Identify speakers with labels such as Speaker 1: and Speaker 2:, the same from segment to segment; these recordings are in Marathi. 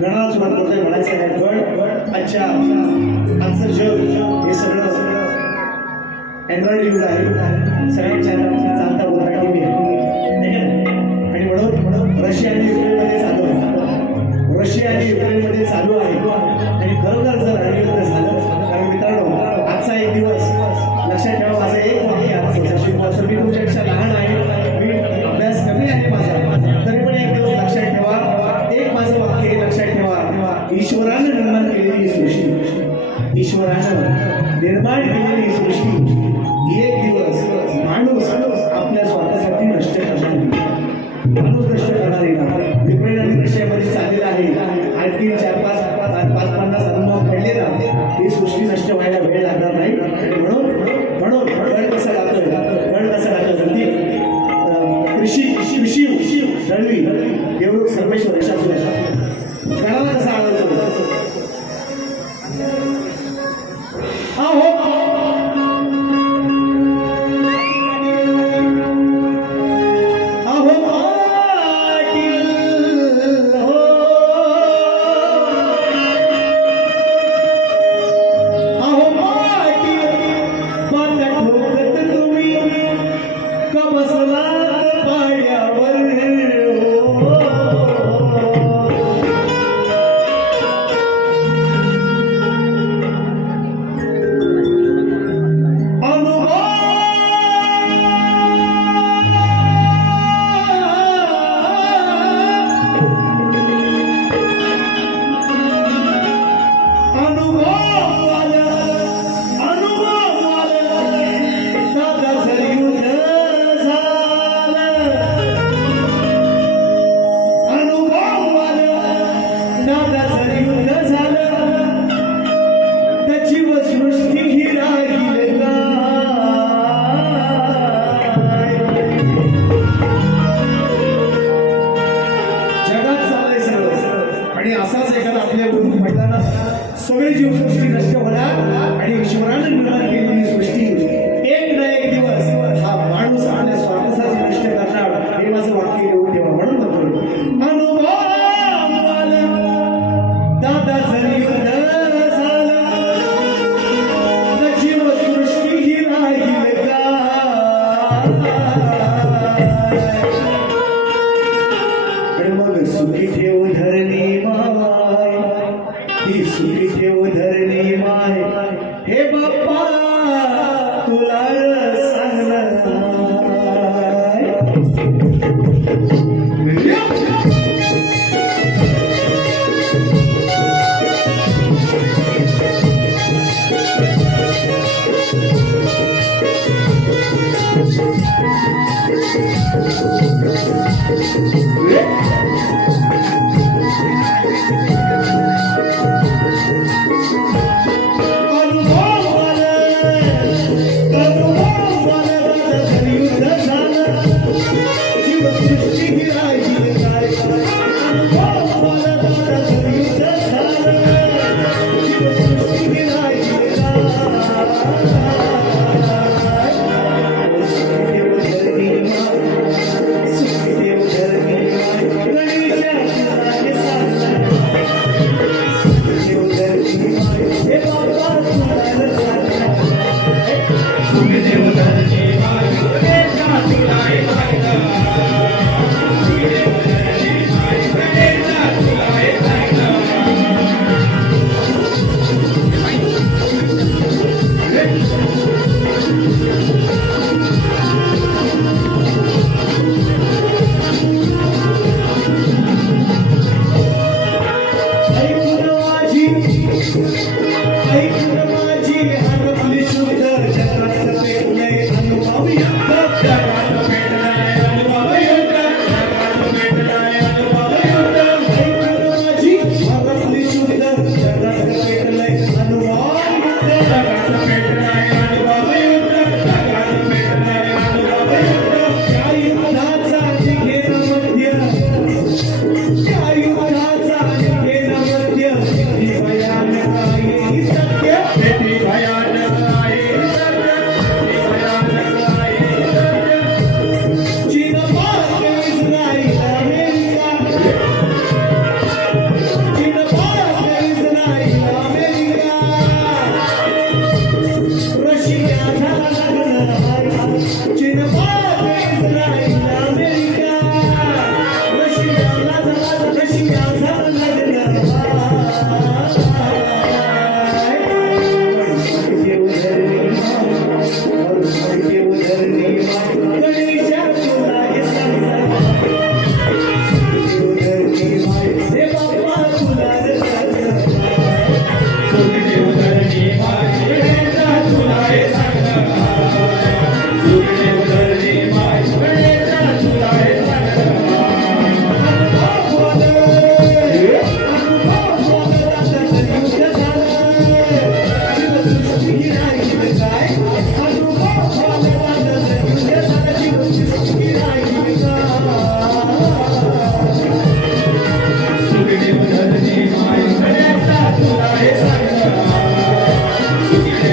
Speaker 1: गणराज सुरुवात करतोय म्हणायचं काय गड अच्छा आमचं जग हे सगळं अँड्रॉइड युग आहे. सगळ्यांच्या चालता उदाहरण टीव्ही आहे. आणि म्हणून म्हणून रशिया आणि युक्रेनमध्ये चालू आहे. रशिया आणि युक्रेनमध्ये चालू आहे. आणि खरोखर जर आणि माणूस रशिया झालेला युक्रेन रशियामध्ये चाललेला आहे. आणि तीन चार पाच पाच पाच पन्नास अनुभव घडलेला. ही सृष्टी नष्ट व्हायला वेळ लागणार नाही. म्हणून म्हणून गड कसा लागतोय? गड कसा लागतोय? ती कृषी विशिव शिव रणवी देवरूप सर्वेश्वर अशा गडाला कसा आवडतो हा हो. Allahumma salam. Yeah. Jesus. Thank you.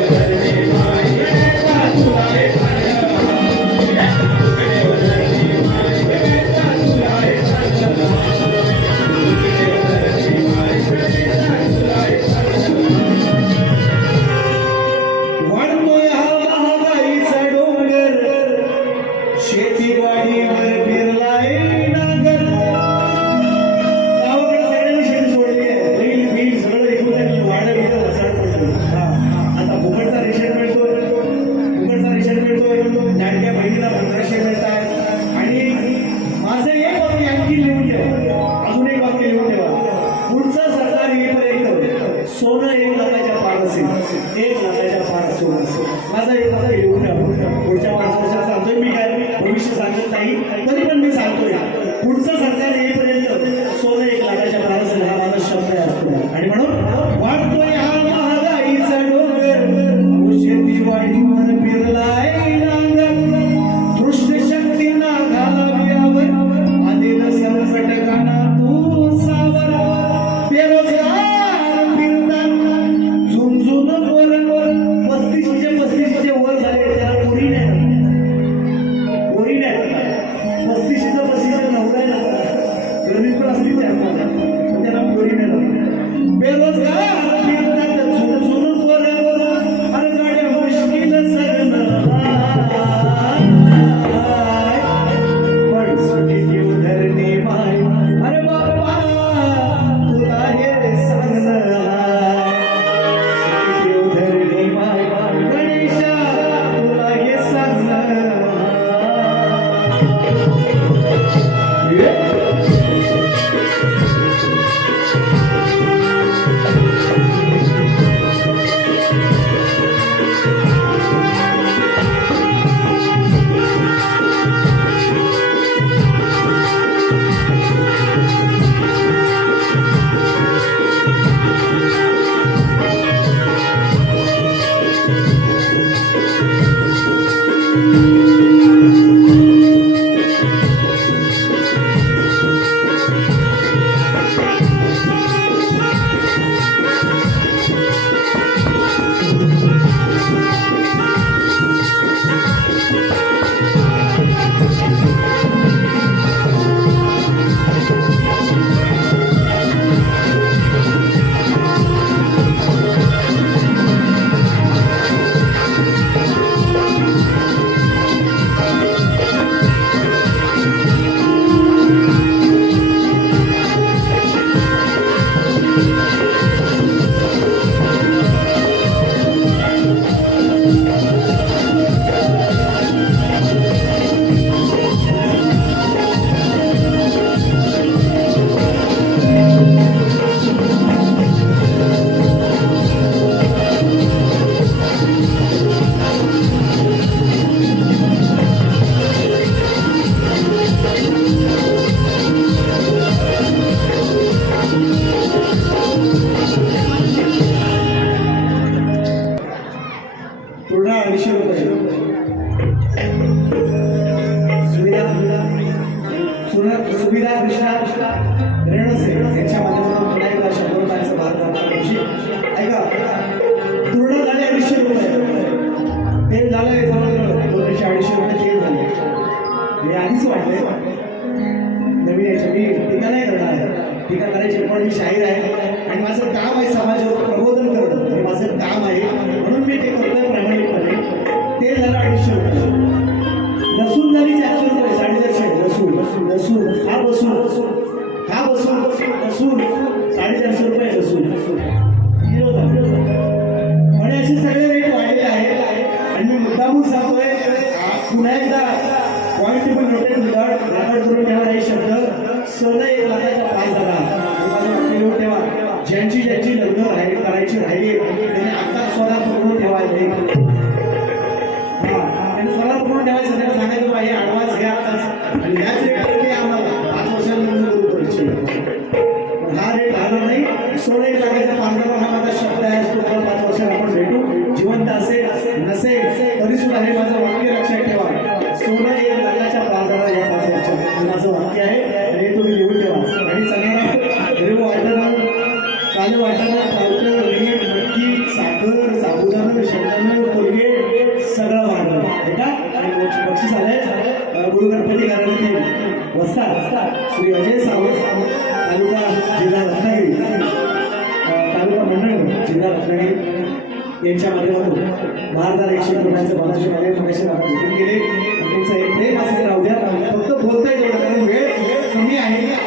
Speaker 1: Amen. असेल तेच फार असो माझा एखादा योगदान पुढच्या माणसाच्या सुविधा कृष्णा रेणुसे यांच्या माध्यमातून पुन्हा एकदा शंभर रुपयांचं भारत ऐका पूर्ण झाले अडीचशे रुपये. तेल झालंय जवळ दोनशे अडीचशे रुपये तेल झाले. हे आधीच वाटलंय नवीन याच्या मी टीका नाही करणार टीका करायची पण मी शाहीर आहे. आणि माझं काम लसूण साडेचारशे रुपये लसूण किलो आणि असे सगळे रेट वाढलेले आहेत. आणि मी मुद्दामून सांगतोय पुन्हा एकदा point table noted without record करून ठेवा हे शब्द. सोनं एक पाय झाला. ठेवा ज्यांची ज्यांची लग्न राहिली करायची राहिली त्यांनी आता स्वतः पूर्ण ठेवायचे स्वतः पूर्ण ठेवायचं त्यांना सांगायचं पाहिजे ऍडव्हान्स घ्या आताच आणि ह्याच रेट आम्हाला पाच वर्षांनंतर करू सोने सोळा पांढरा हा माझा शब्द आहे तो पण पाच वर्षात आपण भेटू. जिवंत असेल नसेल तरी सुद्धा हे माझं वाक्य लक्षात ठेवा. सोनं एक लाखाच्या पांढरा या पाच वर्षात माझं वाक्य आहे. हे तुम्ही लिहून ठेवा. आणि सगळ्यांना हिरवं वाटणं काल वाटणं पावडर मीठ मटकी साखर साबुदाणं शेंगदाणं कोलगेट सगळं वाढलं हे का? आणि बक्षीस आलंय. गुरु गणपती घराण्यातील वस्तात श्री अजय सावंत. तालुका जिल्हा रत्नागिरी. तालुका मंडळ जिल्हा रत्नागिरी. यांच्या माध्यमातून भारतात एकशे रुपयांचं बालाजी आले मगाशी आपण भेटून गेले. त्यांचं एक प्रेम असं राहू द्या. फक्त बोलता येईल कारण वेळ वेळ कमी आहे.